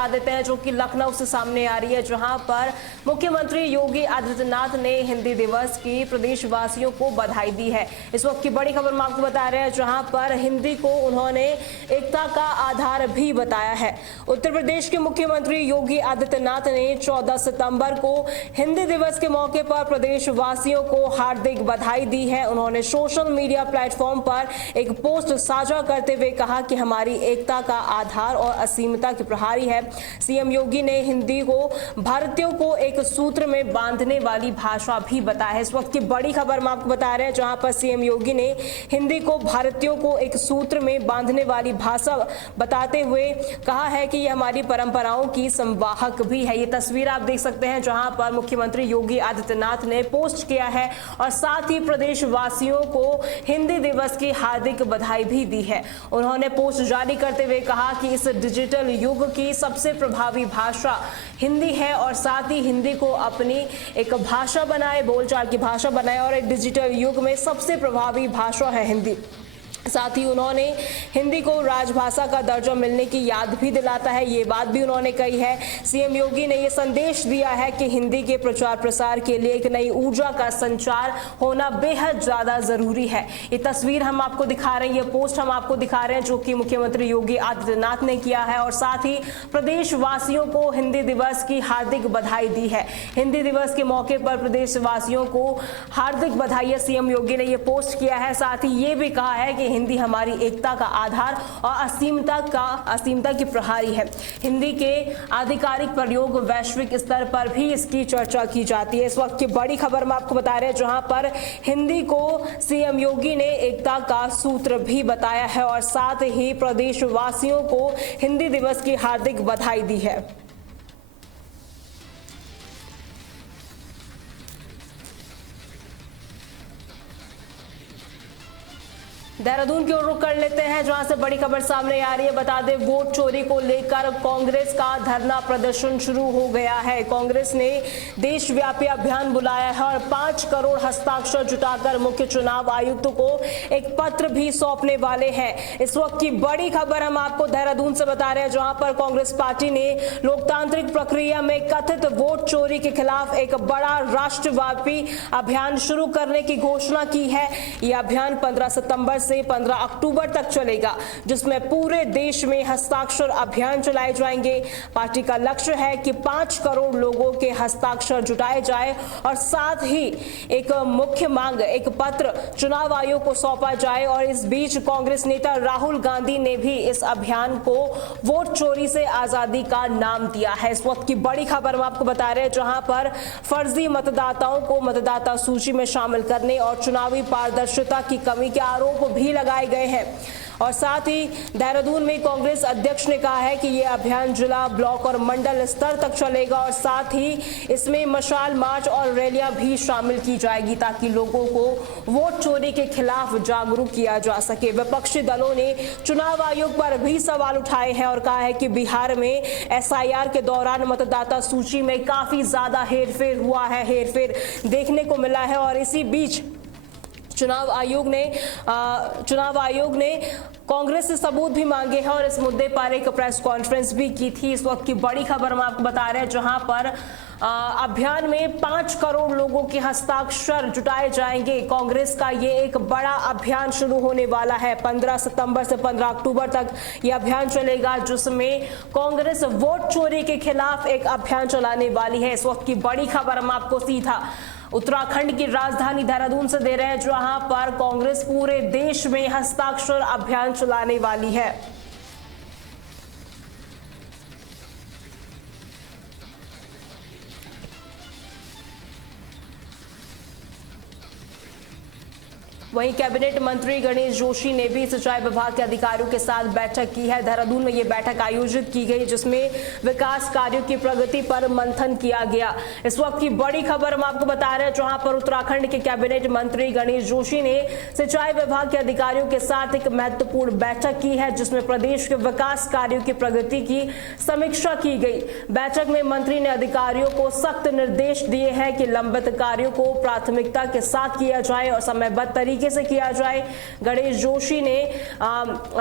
बता देते हैं जो कि लखनऊ से सामने आ रही है, जहां पर मुख्यमंत्री योगी आदित्यनाथ ने हिंदी दिवस की प्रदेशवासियों को बधाई दी है। इस वक्त की बड़ी खबर हम आपको बता रहे हैं, जहां पर हिंदी को उन्होंने एकता का आधार भी बताया है। उत्तर प्रदेश के मुख्यमंत्री योगी आदित्यनाथ ने 14 सितंबर को हिंदी दिवस के मौके पर प्रदेशवासियों को हार्दिक बधाई दी है। उन्होंने सोशल मीडिया प्लेटफॉर्म पर एक पोस्ट साझा करते हुए कहा कि हमारी एकता का आधार और असीमता की प्रहरी है। सीएम योगी ने हिंदी को भारतीयों को एक सूत्र में बांधने वाली भाषा भी बताया है। इस वक्त की बड़ी खबर हम आपको बता रहे हैं, जहां पर सीएम योगी ने हिंदी को भारतीयों को एक सूत्र में बांधने वाली भाषा बताते हुए कहा है कि यह हमारी परंपराओं की संवाहक भी है। ये तस्वीर आप देख सकते हैं जहां पर मुख्यमंत्री योगी आदित्यनाथ ने पोस्ट किया है और साथ ही प्रदेशवासियों को हिंदी दिवस की हार्दिक बधाई भी दी है। उन्होंने पोस्ट जारी करते हुए कहा कि इस डिजिटल युग की सबसे प्रभावी भाषा हिंदी है और साथ ही हिंदी को अपनी एक भाषा बनाए, बोलचाल की भाषा बनाए और एक डिजिटल युग में सबसे प्रभावी भाषा है हिंदी। साथ ही उन्होंने हिंदी को राजभाषा का दर्जा मिलने की याद भी दिलाता है, ये बात भी उन्होंने कही है। सीएम योगी ने ये संदेश दिया है कि हिंदी के प्रचार प्रसार के लिए एक नई ऊर्जा का संचार होना बेहद ज्यादा जरूरी है। ये तस्वीर हम आपको दिखा रहे हैं, ये पोस्ट हम आपको दिखा रहे हैं जो कि मुख्यमंत्री योगी आदित्यनाथ ने किया है और साथ ही प्रदेशवासियों को हिंदी दिवस की हार्दिक बधाई दी है। हिंदी दिवस के मौके पर प्रदेशवासियों को हार्दिक बधाई है, सीएम योगी ने ये पोस्ट किया है। साथ ही ये भी कहा है कि हिंदी हमारी एकता का आधार और असीमता की प्रहरी है। हिंदी के आधिकारिक प्रयोग वैश्विक स्तर पर भी इसकी चर्चा की जाती है। इस वक्त की बड़ी खबर हम आपको बता रहे हैं, जहां पर हिंदी को सीएम योगी ने एकता का सूत्र भी बताया है और साथ ही प्रदेशवासियों को हिंदी दिवस की हार्दिक बधाई दी है। देहरादून की ओर रुख कर लेते हैं, जहां से बड़ी खबर सामने आ रही है। बता दें, वोट चोरी को लेकर कांग्रेस का धरना प्रदर्शन शुरू हो गया है। कांग्रेस ने देशव्यापी अभियान बुलाया है और 5 करोड़ हस्ताक्षर जुटाकर मुख्य चुनाव आयुक्त को एक पत्र भी सौंपने वाले हैं। इस वक्त की बड़ी खबर हम आपको देहरादून से बता रहे हैं, जहां पर कांग्रेस पार्टी ने लोकतांत्रिक प्रक्रिया में कथित वोट चोरी के खिलाफ एक बड़ा राष्ट्रव्यापी अभियान शुरू करने की घोषणा की है। यह अभियान 15 सितंबर से 15 अक्टूबर तक चलेगा, जिसमें पूरे देश में हस्ताक्षर अभियान चलाए जाएंगे। पार्टी का लक्ष्य है कि 5 करोड़ लोगों के हस्ताक्षर जुटाए जाए और साथ ही एक मुख्य मांग, एक पत्र चुनाव आयोग को सौंपा जाए। और इस बीच कांग्रेस नेता राहुल गांधी ने भी इस अभियान को वोट चोरी से आजादी का नाम दिया है। इस वक्त की बड़ी खबर हम आपको बता रहे हैं, जहां पर फर्जी मतदाताओं को मतदाता सूची में शामिल करने और चुनावी पारदर्शिता की कमी के आरोप भी लगाए गए हैं। और साथ ही देहरादून में कांग्रेस अध्यक्ष ने कहा है कि यह अभियान जिला, ब्लॉक और मंडल स्तर तक चलेगा और साथ ही इसमें मशाल मार्च और रैलियां भी शामिल की जाएगी, ताकि लोगों को वोट चोरी के खिलाफ जागरूक किया जा सके। विपक्षी दलों ने चुनाव आयोग पर भी सवाल उठाए हैं और कहा है कि बिहार में एसआईआर के दौरान मतदाता सूची में काफी ज्यादा हेरफेर हुआ है, हेरफेर देखने को मिला है। और इसी बीच चुनाव आयोग ने कांग्रेस से सबूत भी मांगे हैं और इस मुद्दे पर एक प्रेस कॉन्फ्रेंस भी की थी। इस वक्त की बड़ी खबर हम आपको बता रहे हैं, जहां पर अभियान में 5 करोड़ लोगों के हस्ताक्षर जुटाए जाएंगे। कांग्रेस का ये एक बड़ा अभियान शुरू होने वाला है। 15 सितंबर से 15 अक्टूबर तक ये अभियान चलेगा, जिसमें कांग्रेस वोट चोरी के खिलाफ एक अभियान चलाने वाली है। इस वक्त की बड़ी खबर हम आपको सीधा उत्तराखंड की राजधानी देहरादून से दे रहे हैं, जहां पर कांग्रेस पूरे देश में हस्ताक्षर अभियान चलाने वाली है। वहीं कैबिनेट मंत्री गणेश जोशी ने भी सिंचाई विभाग के अधिकारियों के साथ बैठक की है। देहरादून में ये बैठक आयोजित की गई, जिसमें विकास कार्यों की प्रगति पर मंथन किया गया। इस वक्त की बड़ी खबर हम आपको बता रहे हैं, जहां पर उत्तराखंड के कैबिनेट मंत्री गणेश जोशी ने सिंचाई विभाग के अधिकारियों के साथ एक महत्वपूर्ण बैठक की है, जिसमें प्रदेश के विकास कार्यों की प्रगति की समीक्षा की गई। बैठक में मंत्री ने अधिकारियों को सख्त निर्देश दिए हैं कि लंबित कार्यों को प्राथमिकता के साथ किया जाए और समयबद्ध तरीके तरीके से किया जाए। गणेश जोशी ने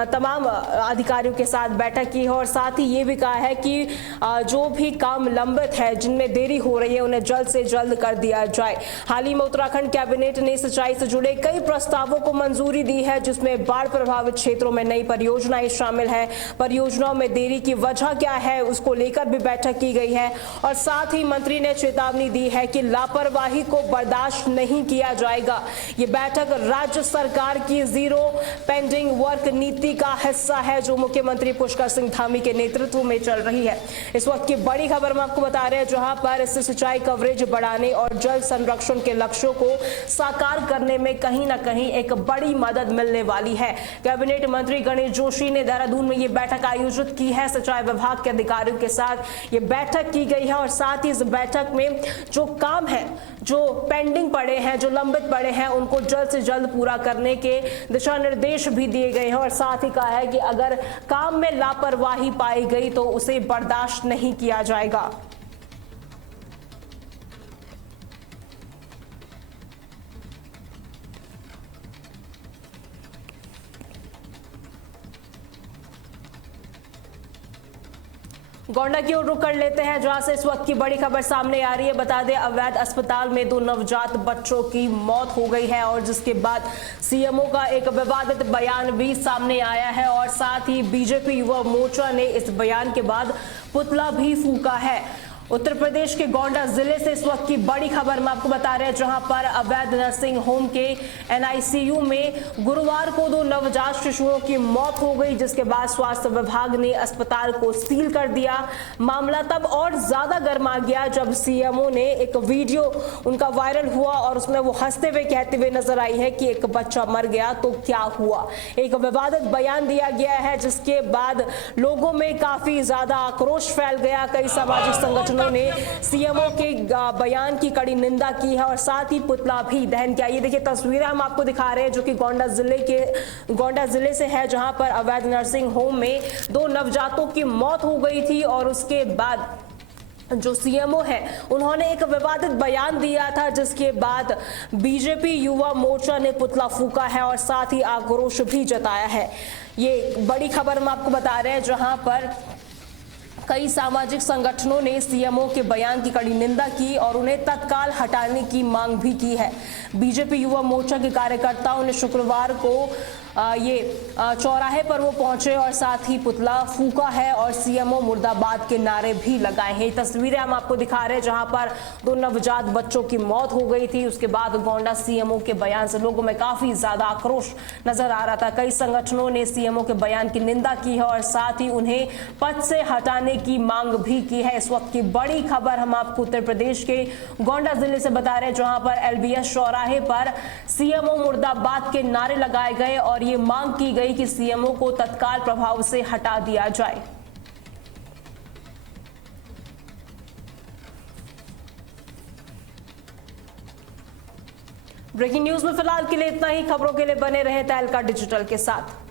तमाम अधिकारियों के साथ बैठक की है और साथ ही ये भी कहा है कि जो भी काम लंबित है, जिनमें देरी हो रही है, उन्हें जल्द से जल्द कर दिया जाए। हाल ही में उत्तराखंड कैबिनेट ने सिंचाई से जुड़े कई प्रस्तावों को मंजूरी दी है, जिसमें बाढ़ प्रभावित क्षेत्रों में नई परियोजनाएं शामिल है। परियोजनाओं में देरी की वजह क्या है, उसको लेकर भी बैठक की गई है और साथ ही मंत्री ने चेतावनी दी है कि लापरवाही को बर्दाश्त नहीं किया जाएगा। ये बैठक राज्य सरकार की जीरो पेंडिंग वर्क नीति का हिस्सा है, जो मुख्यमंत्री पुष्कर सिंह धामी के नेतृत्व में चल रही है। इस वक्त की बड़ी खबर हम आपको बता रहे हैं, जहां पर इससे सिंचाई कवरेज बढ़ाने और जल संरक्षण के लक्ष्यों को साकार करने में कहीं ना कहीं एक बड़ी मदद मिलने वाली है। कैबिनेट मंत्री गणेश जोशी ने देहरादून में ये बैठक आयोजित की है। सिंचाई विभाग के अधिकारियों के साथ ये बैठक की गई है और साथ ही इस बैठक में जो काम है, जो पेंडिंग पड़े हैं, जो लंबित पड़े हैं, उनको जल्द से जल्द पूरा करने के दिशा निर्देश भी दिए गए हैं और साथ ही कहा है कि अगर काम में लापरवाही पाई गई तो उसे बर्दाश्त नहीं किया जाएगा। गोंडा की ओर रुक कर लेते हैं, जहां से इस वक्त की बड़ी खबर सामने आ रही है। बता दें, अवैध अस्पताल में 2 नवजात बच्चों की मौत हो गई है और जिसके बाद सीएमओ का एक विवादित बयान भी सामने आया है और साथ ही बीजेपी युवा मोर्चा ने इस बयान के बाद पुतला भी फूंका है। उत्तर प्रदेश के गोंडा जिले से इस वक्त की बड़ी खबर हम आपको बता रहे हैं, जहां पर अवैध नर्सिंग होम के एनआईसीयू में गुरुवार को 2 नवजात शिशुओं की मौत हो गई, जिसके बाद स्वास्थ्य विभाग ने अस्पताल को सील कर दिया। मामला तब और ज्यादा गर्मा गया जब सीएमओ ने एक वीडियो उनका वायरल हुआ और उसमें वो हंसते हुए कहते हुए नजर आई है कि एक बच्चा मर गया तो क्या हुआ। एक विवादित बयान दिया गया है, जिसके बाद लोगों में काफी ज्यादा आक्रोश फैल गया। कई सामाजिक संगठनों ने सीएमओ के बयान की कड़ी निंदा की है और साथ ही पुतला भी दहन किया। ये देखिए तस्वीरें हम आपको दिखा रहे हैं, जो कि गोंडा जिले से है, जहां पर अवैध नर्सिंग होम में 2 नवजातों की मौत हो गई थी और उसके बाद जो सीएमओ है उन्होंने एक विवादित बयान दिया था, जिसके बाद बीजेपी युवा मोर्चा ने पुतला फूंका है और साथ ही आक्रोश भी जताया है। ये बड़ी खबर हम आपको बता रहे हैं, जहां पर कई सामाजिक संगठनों ने सीएमओ के बयान की कड़ी निंदा की और उन्हें तत्काल हटाने की मांग भी की है। बीजेपी युवा मोर्चा के कार्यकर्ताओं ने शुक्रवार को ये चौराहे पर वो पहुंचे और साथ ही पुतला फूंका है और सीएमओ मुर्दाबाद के नारे भी लगाए हैं। तस्वीरें हम आपको दिखा रहे हैं, जहां पर 2 नवजात बच्चों की मौत हो गई थी। उसके बाद गोंडा सीएमओ के बयान से लोगों में काफी ज्यादा आक्रोश नजर आ रहा था। कई संगठनों ने सीएमओ के बयान की निंदा की है और साथ ही उन्हें पद से हटाने की मांग भी की है। इस वक्त की बड़ी खबर हम आपको उत्तर प्रदेश के गोंडा जिले से बता रहे हैं, जहां पर एलबीएस चौराहे पर सीएमओ मुर्दाबाद के नारे लगाए गए और ये मांग की गई कि सीएमओ को तत्काल प्रभाव से हटा दिया जाए। ब्रेकिंग न्यूज में फिलहाल के लिए इतना ही। खबरों के लिए बने रहें तहलका डिजिटल के साथ।